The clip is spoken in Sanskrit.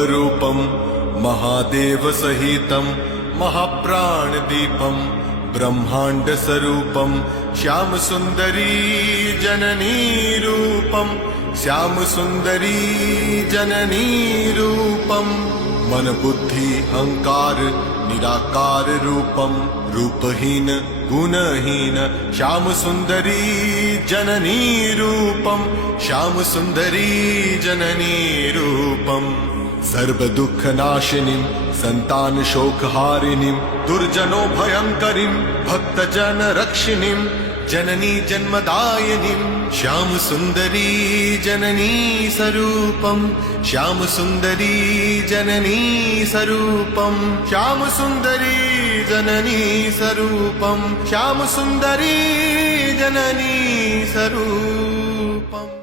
स्वरूपं महादेवसहितं महाप्राणदीपं ब्रह्माण्डस्वरूपं श्यामसुन्दरी जननी रूपं श्यामसुन्दरी जननी रूपं मन बुद्धि अहंकार निराकार रूपं रूपहीन गुणहीन श्यामसुन्दरी जननी रूपं श्यामसुन्दरी जननी रूपं सर्वदुःखनाशिनीं सन्तानशोकहारिणीं दुर्जनो भयङ्करीं भक्तजनरक्षिणीं जननी जन्मदायिनीं श्यामसुन्दरी जननी स्वरूपं श्यामसुन्दरी जननी स्वरूपं श्यामसुन्दरी जननी स्वरूपं श्यामसुन्दरी जननी स्वरूपम्।